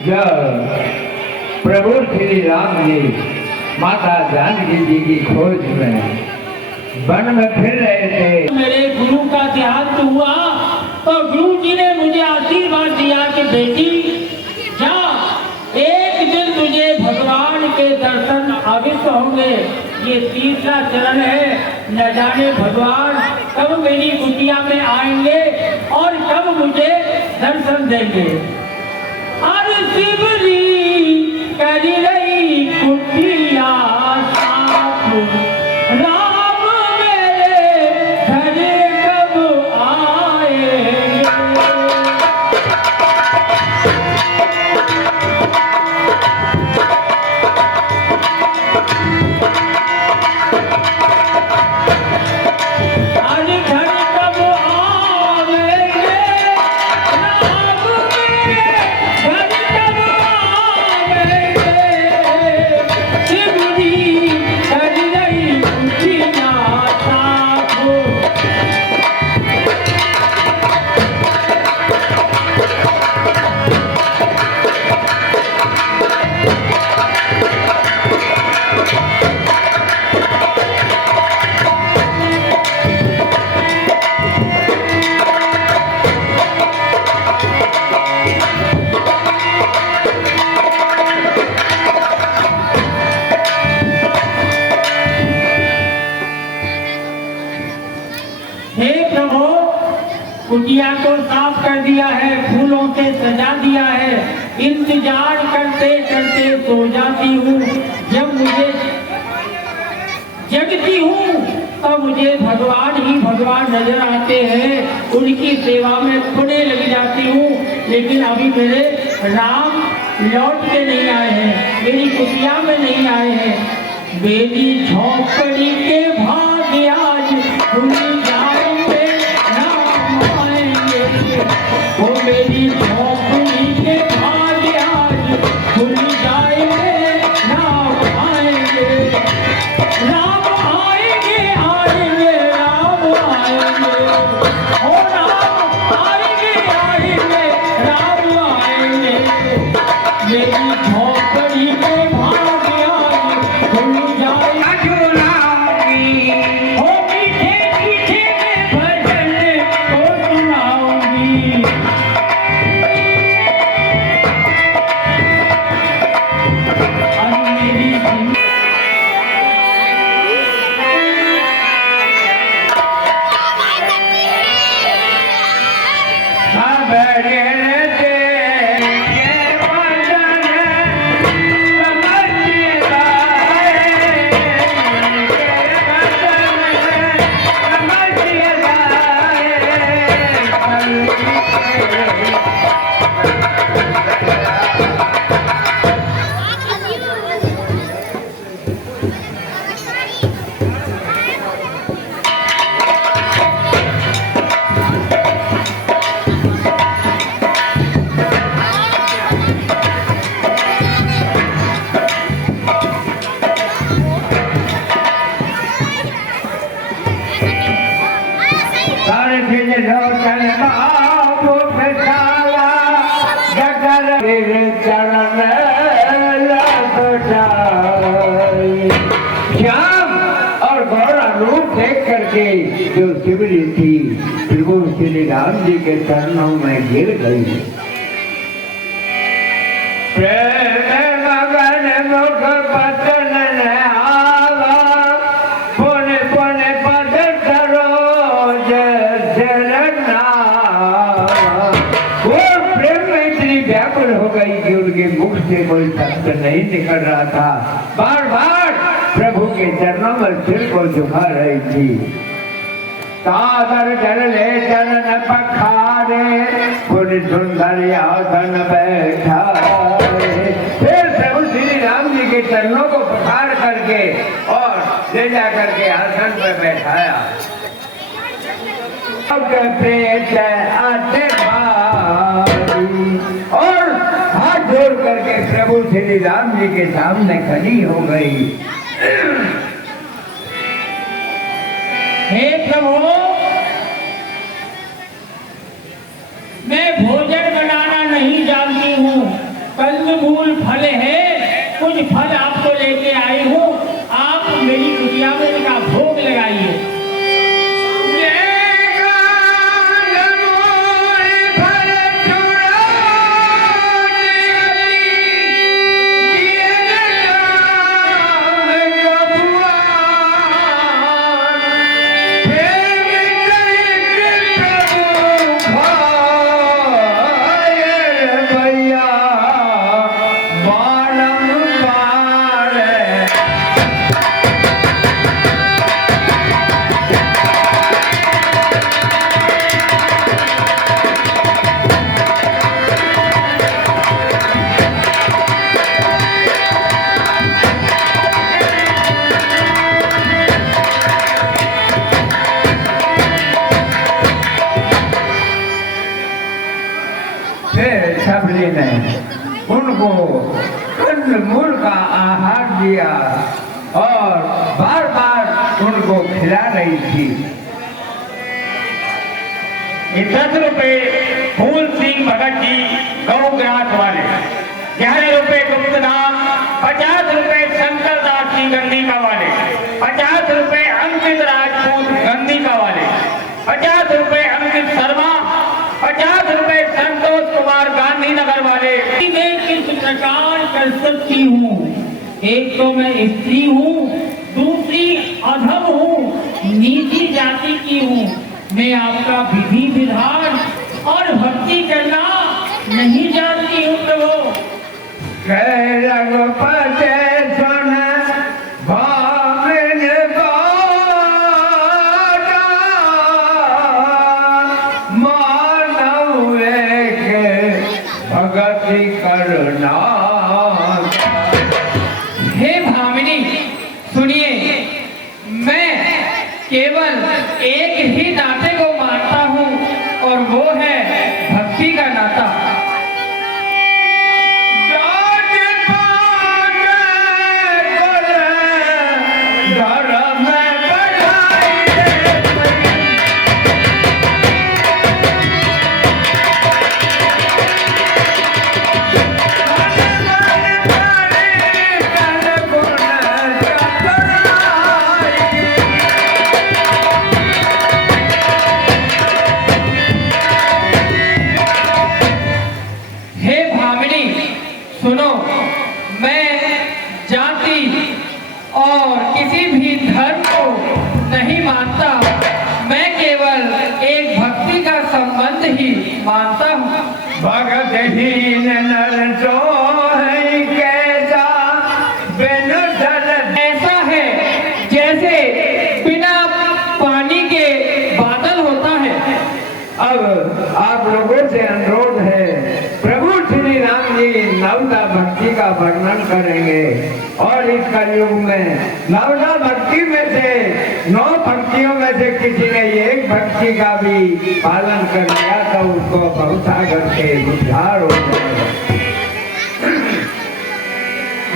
जब प्रभु श्री राम जी माता जानकी जी की खोज में वन में फिर रहे थे, मेरे गुरु का देहांत हुआ तो गुरु जी ने मुझे आशीर्वाद दिया कि बेटी जा, एक दिन तुझे भगवान के दर्शन अवश्य होंगे। ये तीसरा चरण है, न जाने भगवान कब मेरी कुटिया में आएंगे और कब मुझे दर्शन देंगे। और शिवरी कर रही कुटिया साफ, राम मेरे घर कब आएंगे। कुटिया को साफ कर दिया है, फूलों से सजा दिया है, इंतजार करते करते सो जाती हूँ। जब मुझे जगती हूँ तो मुझे भगवान ही भगवान नजर आते हैं, उनकी सेवा में खुदे लग जाती हूँ। लेकिन अभी मेरे राम लौट के नहीं आए हैं, मेरी कुटिया में नहीं आए हैं। मेरी झोंपड़ी के भाग्य आज खुल जाएंगे, राम आएंगे। वो मेरी झोंपड़ी के भाग्य आज खुल जाएंगे, राम आएंगे। राम आएंगे आएंगे राम आएंगे, ओ राम आएंगे आएंगे राम आएंगे। मेरी झोंपड़ी के भाग्य आज खुल जाएंगे, राम की। ओ मीठे मीठे में भजन को सुनाऊंगी। और मेरी श्याम और गौरा रूप देख करके जो शिवरी थी प्रभु श्री राम जी के चरणों में गिर गई। प्रेम मगन मुख बचन आवा, पुन पुन पद सरोज शरणा। वो प्रेम में इतनी व्याकुल हो गई कि उनके मुख से कोई शब्द नहीं निकल रहा था। बार बार प्रभु के चरणों में सिर को झुका रही थी। सादर जल ले चरण पखारे, पुन सुंदर आसन बैठा। फिर प्रभु श्री राम जी के चरणों को पखार करके और ले जा करके आसन पर बैठाया। प्रेत आते और हाथ जोड़ करके प्रभु श्री राम जी के सामने खड़ी हो गई। हे प्रभु, मैं भोजन बनाना नहीं जानती हूँ, कंदमूल फल है, कुछ फल आपको लेके आई हूँ, आप मेरी कुटिया में इनका भोग लगाइए। सबली ने उनको कंदमूल का आहार दिया और बार बार उनको खिला रही थी। 10 रुपए फूल सिंह भगत जी गौग्रास वाले, 11 रुपए गुप्तदास, 50 रुपए शंकर दास जी गंदिका वाले, 50 रुपए अंकित राजपूत गंदिका वाले, 50 रुपए अंकित शर्मा, 50 रुपए संतोष कुमार गांधीनगर वाले। मैं किस प्रकार कर सकती हूँ? एक तो मैं स्त्री हूँ, दूसरी अधम हूँ, नीची जाति की हूँ। मैं आपका विधि विधान और भक्ति करना नहीं जानती हूँ प्रभु। करना हे भामिनी सुनिए, मैं केवल एक ही नाते को मानता हूँ और वो है भक्ति का नाता। सुनो, मैं जाति और किसी भी धर्म को नहीं मानता, मैं केवल एक भक्ति का संबंध ही मानता हूँ। भगत हीन नर जो है कैसा बिनु जल, ऐसा है जैसे बिना पानी के बादल होता है। अब आप लोगों से अनुरोध है, प्रभु श्री राम जी नवदा भक्ति का वर्णन करेंगे और इस कलयुग में नवदा भक्ति में से 9 भक्तियों में से किसी ने एक भक्ति का भी पालन कर लिया तो उसको भवसागर से उद्धार हो जाएगा।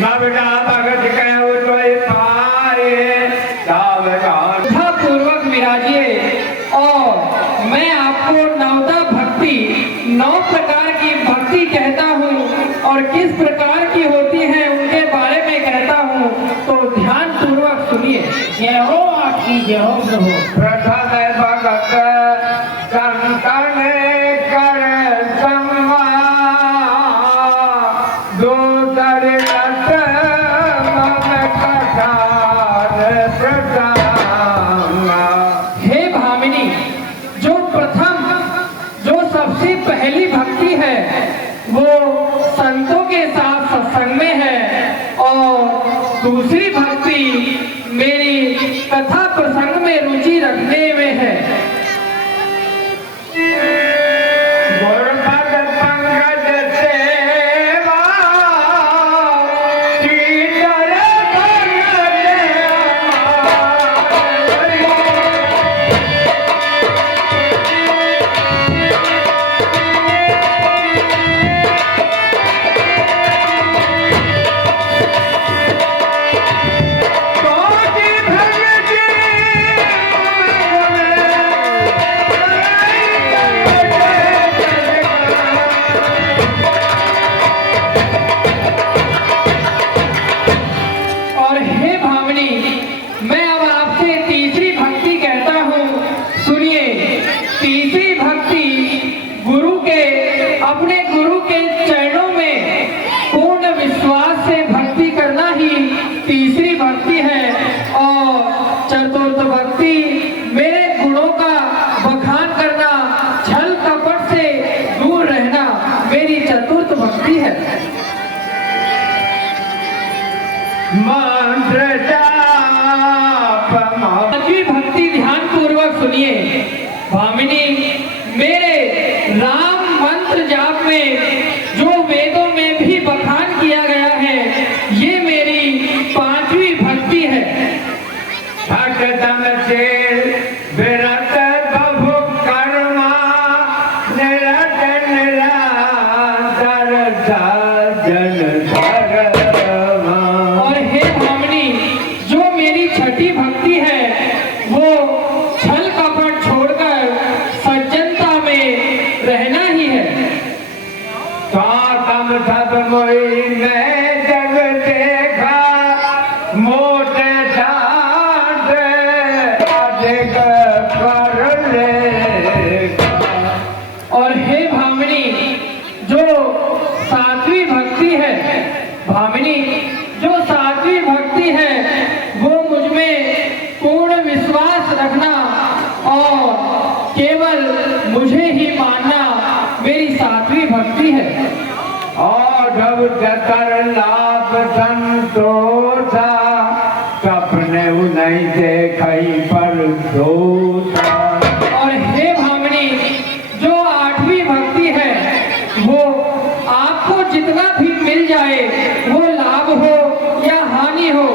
नवदा भगत पूर्वक विराजिए और मैं आपको नवदा भक्ति 9 प्रकार की भक्ति कहता हूँ और किस प्रकार की होती है उनके बारे में कहता हूँ, तो ध्यान पूर्वक सुनिए। जय हो आपकी, जय हो प्रभु। प्रथम भगत संतन कर संगा, दूसर रत मन कठार प्रसंगा। हे भामिनी, जो प्रथम जो सबसे पहली भक्ति है वो संतों के साथ सत्संग में है और दूसरी भक्ति मेरी कथा प्रसंग में रुचि रखने में है। मंत्र जाप पांचवी भक्ति ध्यान पूर्वक सुनिए। भामिनी, मेरे राम मंत्र जाप में जो वेदों में भी बखान किया गया है, ये मेरी पांचवी भक्ति है। भक्तम से विरत बहु कर्मा निरत निरंतर साजन धर्मा। और हे भामिनी, जो मेरी छठी भक्ति है वो छल कपट छोड़कर सज्जनता में रहना ही है। स्वातम सब मोहि मैं जग देखा मोटे साथ अधिक कर लेगा। और हे भामिनी, जो सातवीं भक्ति है, भामिनी जो सातवीं भक्ति है वो मुझ में पूर्ण विश्वास रखना और केवल मुझे ही मानना मेरी सातवीं भक्ति है। और जब चतर लाभ संतोषा सपने नहीं देखई पर दोषा। और हे भामिनी, जो आठवीं भक्ति है वो आपको जितना भी मिल जाए, वो लाभ हो या हानि हो,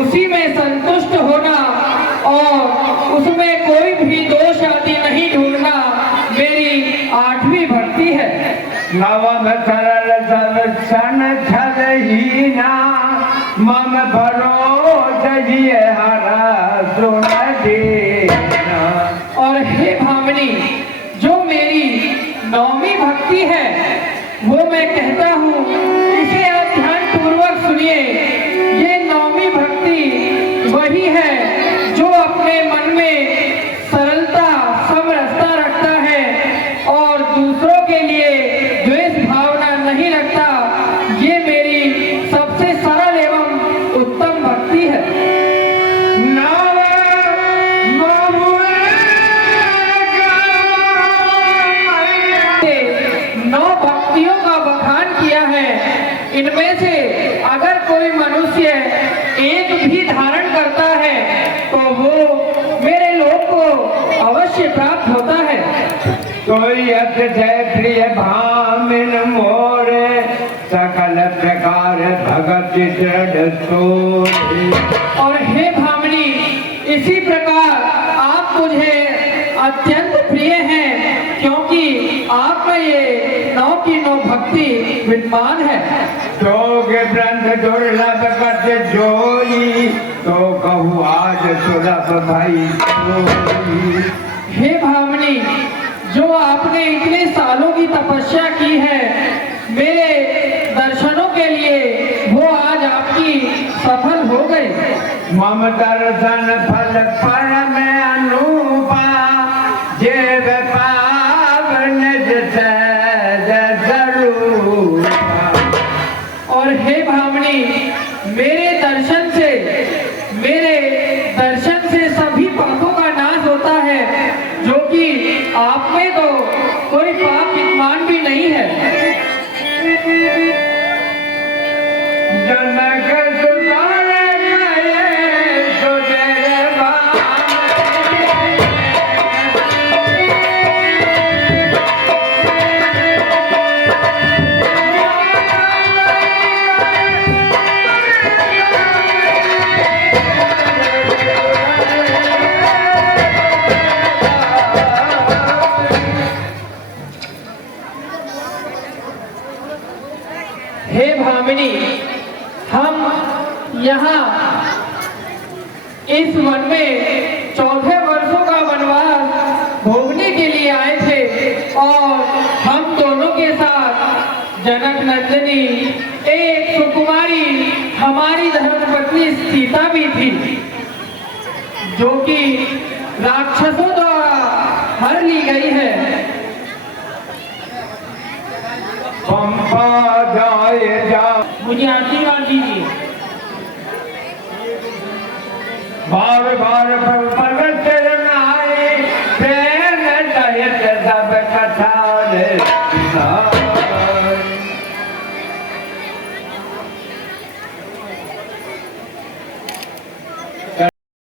उसी में संतुष्ट होना और उसमें कोई भी दोष आदि नहीं ढूंढना मेरी आठवीं भक्ति है। नवम सरल दर्शन छलहीना मम भरोस ये हरा सुन देना। और हे भामिनी, जो मेरी नौवीं भक्ति है वो मैं कहता हूँ, इसे आप ध्यान पूर्वक सुनिए। ये नौवीं भक्ति वही है जो अपने मन में सरलता समरसता रखता है और दूसरों के लिए द्वेष भावना नहीं रखता। ये मेरी सबसे सरल एवं उत्तम भक्ति है। नौ भक्तियों का बखान किया है। इनमें से अगर कोई मनुष्य एक भी धारण करता है तो वो मेरे लोक को अवश्य प्राप्त होता है। कोई अत जय प्रिय भामिन मोरे सकल प्रकार भगत दृढ़ सोई। और हे भामिनी, इसी प्रकार आप मुझे अत्यंत प्रिय हैं, क्योंकि आप में ये नौ की नौ भक्ति विद्यमान है। जोग ग्रंथ दुर्लभ कट जोई तो कहूँ आज सुलभ भाई सोई। हे भामिनी, जो आपने इतने सालों की तपस्या की है मेरे दर्शनों के लिए, वो आज आपकी सफल हो गई। मम दर्शन फल परम अनुपा जेव पावन सहज स्वरूपा। और हे भामिनी, मेरे दर्शन से सभी पापों का नाश होता है, जो कि आप में तो कोई पाप विद्यमान भी नहीं है। जनक सुतार गए सुदेवा। हे भामिनी, हम यहाँ इस वन में 14 वर्षों का वनवास भोगने के लिए आए थे और हम दोनों के साथ जनक नंदिनी एक सुकुमारी हमारी धर्मपत्नी सीता भी थी, जो कि राक्षसों द्वारा हर ली गई है। पंपा जाए जा मुझे आशीर्वाद दीजिए। बार बार पर्वत चढ़नाए प्रेम दहित सब कथा